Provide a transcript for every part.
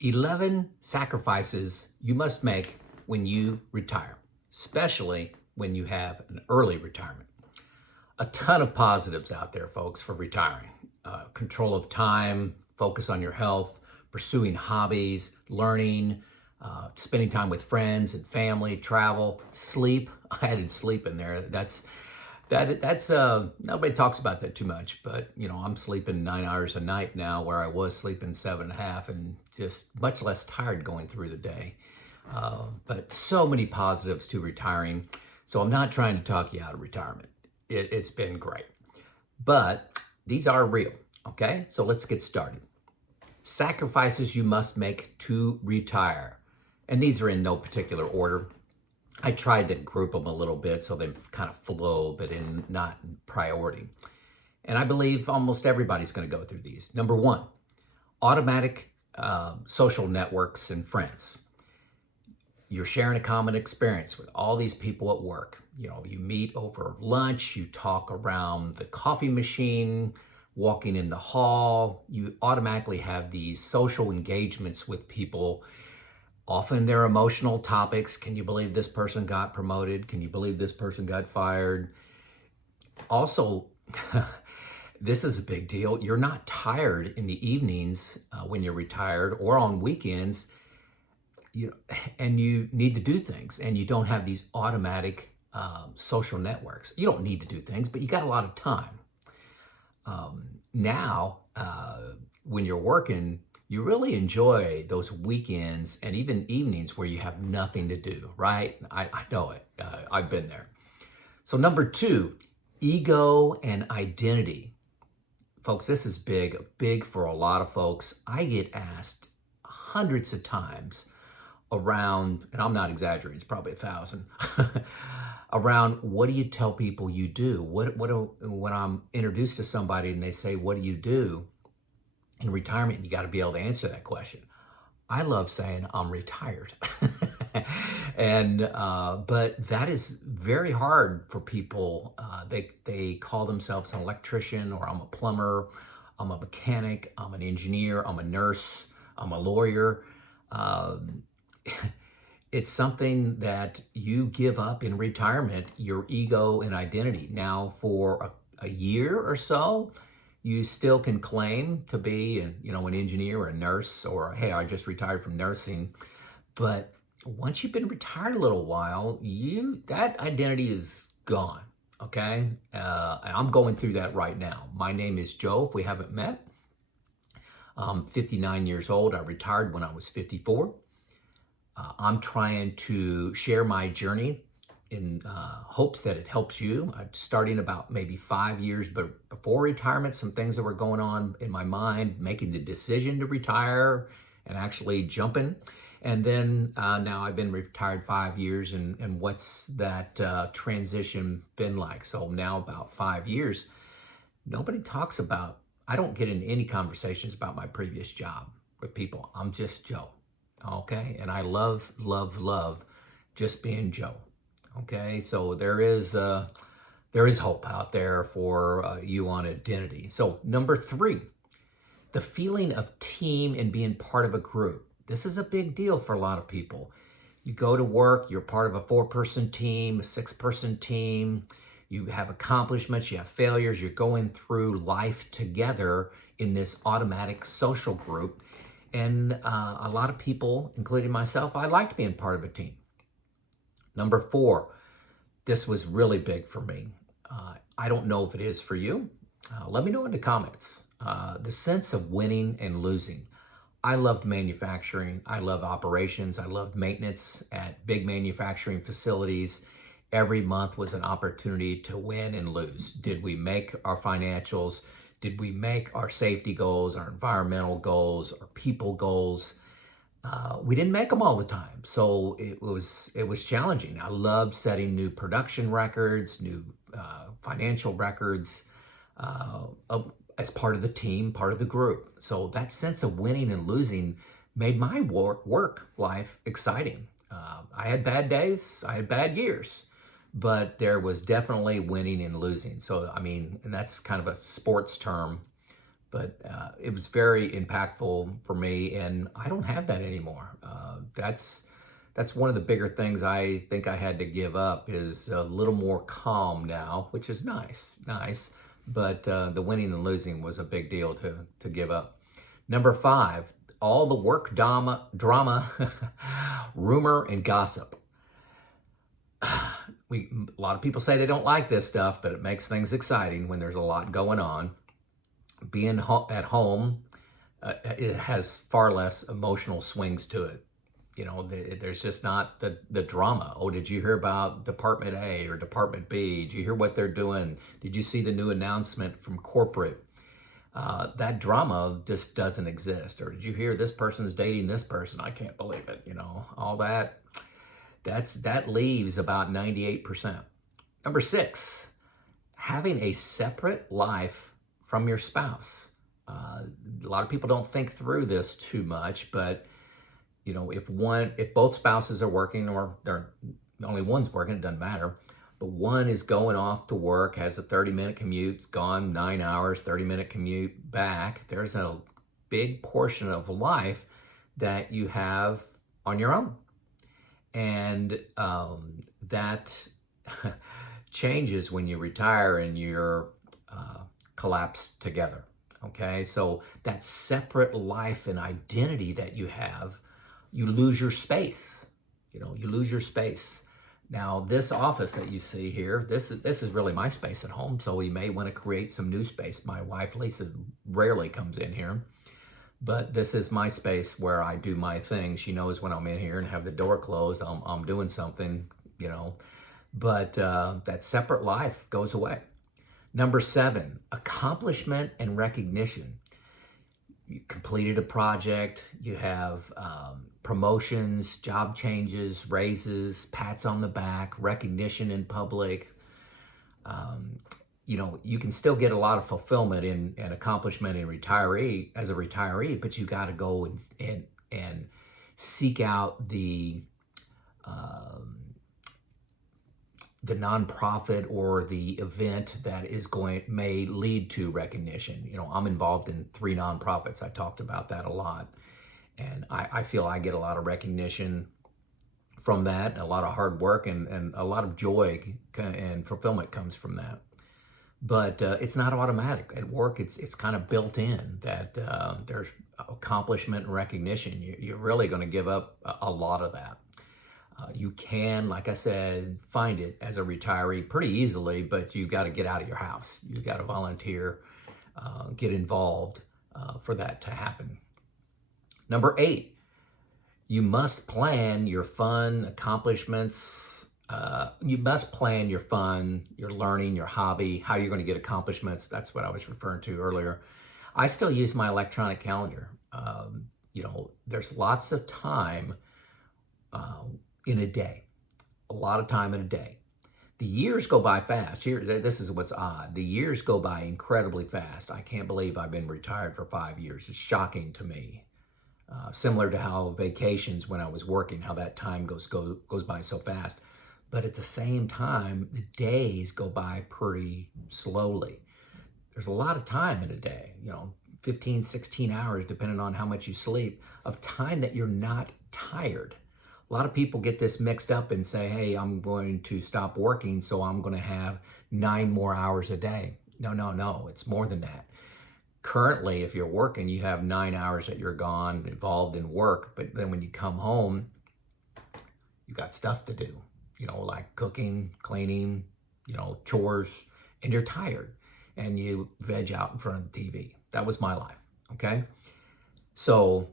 11 sacrifices you must make when you retire, especially when you have an early retirement. A ton of positives out there, folks, for retiring. Control of time, focus on your health, pursuing hobbies, learning, spending time with friends and family, travel, sleep. I added sleep in there. That's nobody talks about that too much, but I'm sleeping 9 hours a night now, where I was sleeping 7.5, and just much less tired going through the day. But so many positives to retiring. So I'm not trying to talk you out of retirement. It's been great, but these are real. Okay, so let's get started. Sacrifices you must make to retire, and these are in no particular order. I tried to group them a little bit so they kind of flow, but in not in priority. And I believe almost everybody's going to go through these. Number one, automatic social networks and friends. You're sharing a common experience with all these people at work. You meet over lunch, you talk around the coffee machine, walking in the hall. You automatically have these social engagements with people. Often they're emotional topics. Can you believe this person got promoted? Can you believe this person got fired? Also, this is a big deal. You're not tired in the evenings when you're retired, or on weekends, and you need to do things, and you don't have these automatic social networks. You don't need to do things, but you got a lot of time. Now, when you're working, you really enjoy those weekends and even evenings where you have nothing to do, right? I know it. I've been there. So number two, ego and identity. Folks, this is big for a lot of folks. I get asked hundreds of times around, and I'm not exaggerating, it's probably 1,000, around what do you tell people you do? When I'm introduced to somebody and they say, what do you do in retirement? You got to be able to answer that question. I love saying I'm retired. But that is very hard for people. They call themselves an electrician, or I'm a plumber, I'm a mechanic, I'm an engineer, I'm a nurse, I'm a lawyer. It's something that you give up in retirement, your ego and identity. Now, for a year or so, you still can claim to be an engineer or a nurse, or hey, I just retired from nursing. But once you've been retired a little while, that identity is gone. Okay, I'm going through that right now. My name is Joe. If we haven't met, I'm 59 years old. I retired when I was 54. I'm trying to share my journey in hopes that it helps you. I'm starting about maybe 5 years, but before retirement, some things that were going on in my mind, making the decision to retire and actually jumping. And then now I've been retired 5 years, and what's that transition been like? So now about 5 years, nobody talks about, I don't get into any conversations about my previous job with people. I'm just Joe. Okay, and I love just being Joe. Okay, so there is hope out there for you on identity. So number three, the feeling of team and being part of a group. This is a big deal for a lot of people. You go to work, you're part of a 4-person team, a 6-person team. You have accomplishments, you have failures. You're going through life together in this automatic social group. And a lot of people, including myself, I liked being part of a team. Number four, this was really big for me. I don't know if it is for you. Let me know in the comments. The sense of winning and losing. I loved manufacturing. I love operations. I loved maintenance at big manufacturing facilities. Every month was an opportunity to win and lose. Did we make our financials? Did we make our safety goals, our environmental goals, our people goals? We didn't make them all the time, so it was challenging. I loved setting new production records, new financial records as part of the team, part of the group. So that sense of winning and losing made my work life exciting. I had bad days, I had bad years, but there was definitely winning and losing. So, I mean, and that's kind of a sports term, But it was very impactful for me, and I don't have that anymore. That's one of the bigger things I think I had to give up, is a little more calm now, which is nice. But the winning and losing was a big deal to give up. Number 5, all the work drama, rumor, and gossip. A lot of people say they don't like this stuff, but it makes things exciting when there's a lot going on. Being at home, it has far less emotional swings to it. There's just not the drama. Oh, did you hear about Department A or Department B? Did you hear what they're doing? Did you see the new announcement from corporate? That drama just doesn't exist. Or did you hear this person's dating this person? I can't believe it. All that leaves about 98%. Number 6, having a separate life from your spouse. A lot of people don't think through this too much, but if both spouses are working, or they're only one's working, it doesn't matter. But one is going off to work, has a 30-minute commute, it's gone 9 hours, 30-minute commute back. There's a big portion of life that you have on your own. And that changes when you retire and you're collapsed together. Okay, so that separate life and identity that you have, you lose your space. You lose your space. Now, this office that you see here, this is really my space at home, so we may want to create some new space. My wife, Lisa, rarely comes in here, but this is my space where I do my thing. She knows when I'm in here and have the door closed, I'm doing something, but that separate life goes away. Number 7, accomplishment and recognition. You completed a project, you have promotions, job changes, raises, pats on the back, recognition in public. You can still get a lot of fulfillment and accomplishment as a retiree, but you got to go and seek out the nonprofit or the event that may lead to recognition. I'm involved in 3 nonprofits. I talked about that a lot. And I feel I get a lot of recognition from that, a lot of hard work, and a lot of joy and fulfillment comes from that. But it's not automatic. At work, it's kind of built in that there's accomplishment and recognition. You're really going to give up a lot of that. You can, like I said, find it as a retiree pretty easily, but you got to get out of your house. You got to volunteer, get involved for that to happen. Number 8, you must plan your fun, accomplishments. You must plan your fun, your learning, your hobby, how you're going to get accomplishments. That's what I was referring to earlier. I still use my electronic calendar. There's lots of time in a day, a lot of time in a day. The years go by fast. This is what's odd. The years go by incredibly fast. I can't believe I've been retired for 5 years. It's shocking to me. Similar to how vacations when I was working, how that time goes by so fast. But at the same time, the days go by pretty slowly. There's a lot of time in a day, 15, 16 hours, depending on how much you sleep, of time that you're not tired. A lot of people get this mixed up and say, hey, I'm going to stop working, so I'm going to have 9 more hours a day. No, it's more than that. Currently, if you're working, you have 9 hours that you're gone, involved in work, but then when you come home, you got stuff to do, like cooking, cleaning, chores, and you're tired, and you veg out in front of the TV. That was my life, okay? So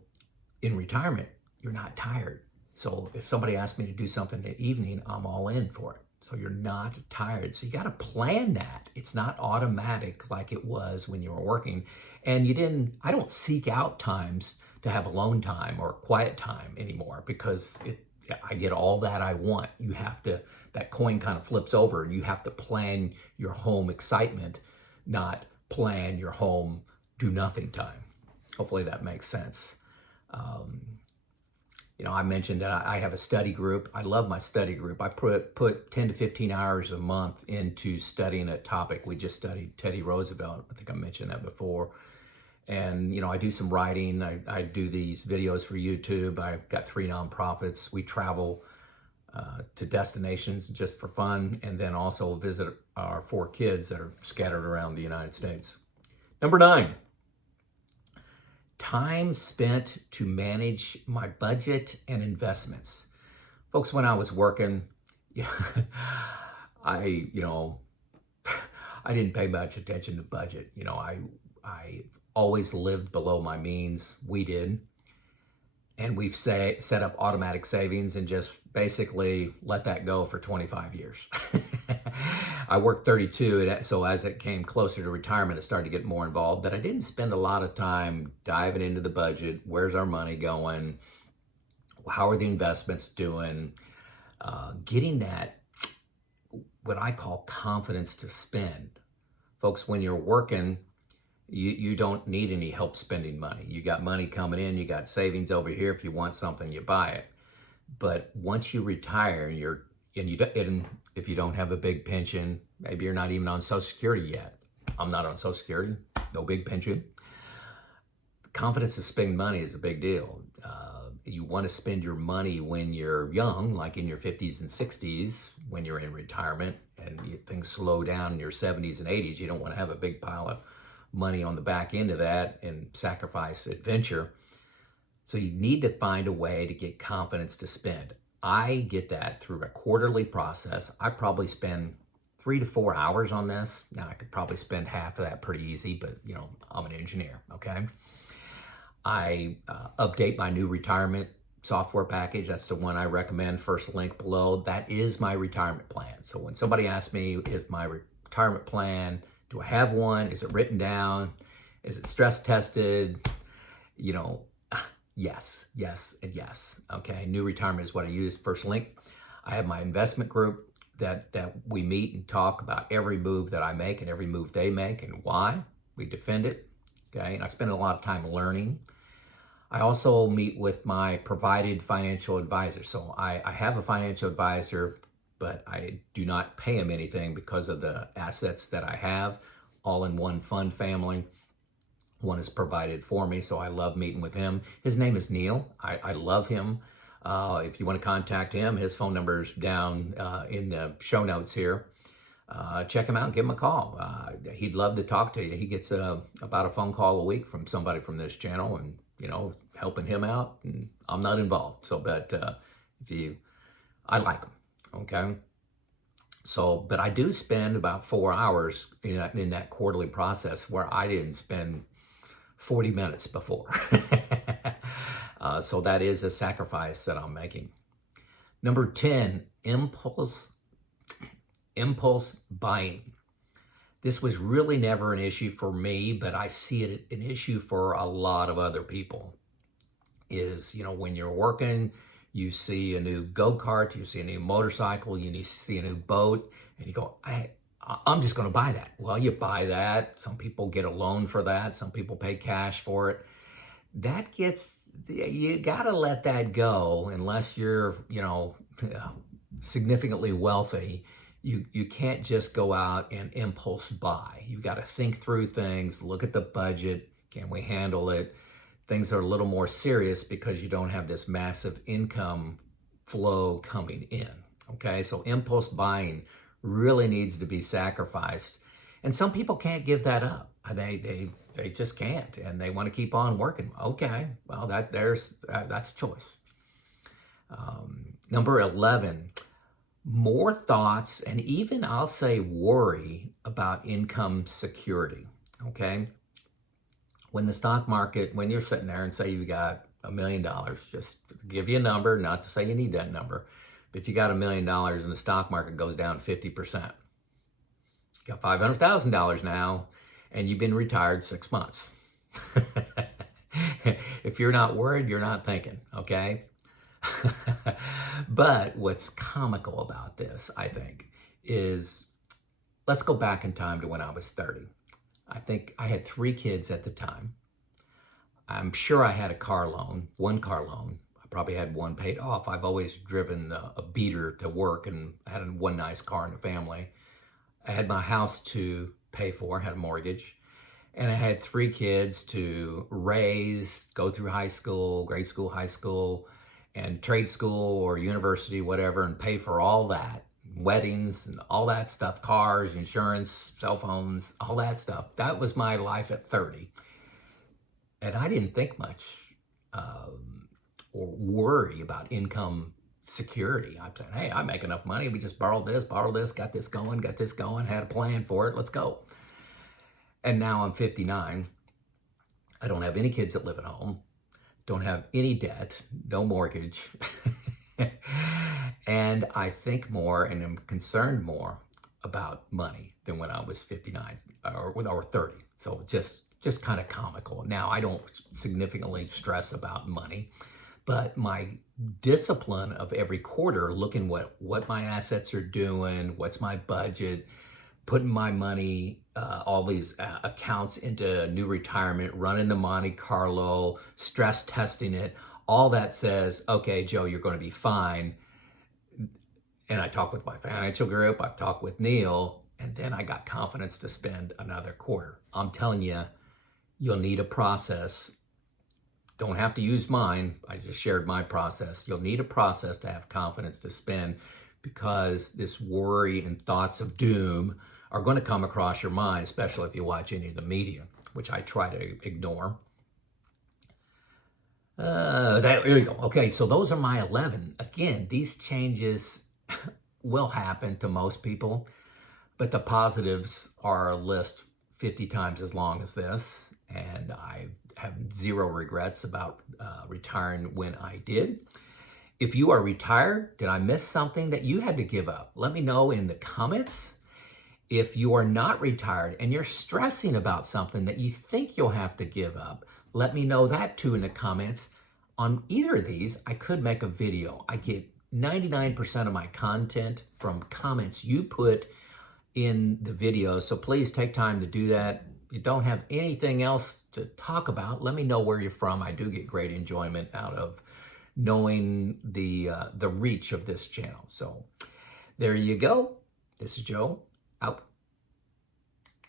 in retirement, you're not tired. So if somebody asks me to do something at evening, I'm all in for it. So you're not tired. So you got to plan that. It's not automatic like it was when you were working. And I don't seek out times to have alone time or quiet time anymore, because I get all that I want. That coin kind of flips over, and you have to plan your home excitement, not plan your home do nothing time. Hopefully that makes sense. I mentioned that I have a study group. I love my study group. I put 10 to 15 hours a month into studying a topic. We just studied Teddy Roosevelt. I think I mentioned that before. And, I do some writing. I do these videos for YouTube. I've got 3 nonprofits. We travel to destinations just for fun, and then also visit our 4 kids that are scattered around the United States. Number 9, time spent to manage my budget and investments. Folks, when I was working, I, I didn't pay much attention to budget. I always lived below my means. We did. And we've set up automatic savings and just basically let that go for 25 years. I worked 32, so as it came closer to retirement, it started to get more involved, but I didn't spend a lot of time diving into the budget. Where's our money going? How are the investments doing? Getting that, what I call confidence to spend. Folks, when you're working, you don't need any help spending money. You got money coming in, you got savings over here. If you want something, you buy it. But once you retire, and if you don't have a big pension, maybe you're not even on Social Security yet. I'm not on Social Security, no big pension. Confidence to spend money is a big deal. You want to spend your money when you're young, like in your 50s and 60s, when you're in retirement, and things slow down in your 70s and 80s. You don't want to have a big pile of money on the back end of that and sacrifice adventure. So you need to find a way to get confidence to spend. I get that through a quarterly process. I probably spend 3 to 4 hours on this. Now I could probably spend half of that pretty easy, but I'm an engineer, okay? I update my new retirement software package. That's the one I recommend. First link below. That is my retirement plan. So when somebody asks me, is my retirement plan, do I have one? Is it written down? Is it stress tested? Yes, and yes. Okay, new retirement is what I use. First link. I have my investment group that we meet and talk about every move that I make and every move they make and why. We defend it. Okay, and I spend a lot of time learning. I also meet with my provided financial advisor. So I have a financial advisor, but I do not pay him anything because of the assets that I have, all in one fund family. One is provided for me, so I love meeting with him. His name is Neil. I love him. If you want to contact him, his phone number is down in the show notes here. Check him out and give him a call. He'd love to talk to you. He gets about a phone call a week from somebody from this channel, and helping him out. And I'm not involved. So, but I like him. Okay. So, but I do spend about 4 hours in that quarterly process where I didn't spend 40 minutes before. So that is a sacrifice that I'm making. Number 10, impulse buying. This was really never an issue for me, but I see it an issue for a lot of other people. Is, when you're working, you see a new go-kart, you see a new motorcycle, you see a new boat, and you go, I'm just going to buy that. Well, you buy that. Some people get a loan for that. Some people pay cash for it. You got to let that go unless you're, significantly wealthy. You can't just go out and impulse buy. You've got to think through things, look at the budget. Can we handle it? Things are a little more serious because you don't have this massive income flow coming in. Okay, so impulse buying really needs to be sacrificed. And some people can't give that up. They just can't, and they want to keep on working. Okay, well, that's a choice. Number 11, more thoughts and even, I'll say, worry about income security. Okay, when the stock market, when you're sitting there and say you got $1 million, just to give you a number, not to say you need that number, but you got $1 million and the stock market goes down 50%. You got $500,000 now, and you've been retired 6 months. If you're not worried, you're not thinking, okay? But what's comical about this, I think, is let's go back in time to when I was 30. I think I had 3 kids at the time. I'm sure I had one car loan. I probably had one paid off. I've always driven a beater to work, and I had one nice car in the family. I had my house to pay for, had a mortgage. And I had 3 kids to raise, go through high school, grade school, high school, and trade school or university, whatever, and pay for all that. Weddings and all that stuff, cars, insurance, cell phones, all that stuff. That was my life at 30. And I didn't think much or worry about income security. I'm saying, hey, I make enough money. We just borrow this, got this going, had a plan for it. Let's go. And now I'm 59. I don't have any kids that live at home, don't have any debt, no mortgage. And I think more and am concerned more about money than when I was 59 or 30. So just kind of comical. Now, I don't significantly stress about money, but my discipline of every quarter, looking what my assets are doing, what's my budget, putting my money, all these accounts into new retirement, running the Monte Carlo, stress testing it, all that says, okay, Joe, you're going to be fine. And I talked with my financial group, I've talked with Neil, and then I got confidence to spend another quarter. I'm telling you, you'll need a process. Don't have to use mine. I just shared my process. You'll need a process to have confidence to spend, because this worry and thoughts of doom are going to come across your mind, especially if you watch any of the media, which I try to ignore. There you go. Okay, so those are my 11. Again, these changes will happen to most people, but the positives are a list 50 times as long as this, and I have zero regrets about retiring when I did. If you are retired, did I miss something that you had to give up? Let me know in the comments. If you are not retired and you're stressing about something that you think you'll have to give up, let me know that too in the comments. On either of these, I could make a video. I get 99% of my content from comments you put in the video, so please take time to do that. If you don't have anything else to talk about, let me know where you're from. I do get great enjoyment out of knowing the reach of this channel. So there you go. This is Joe, out.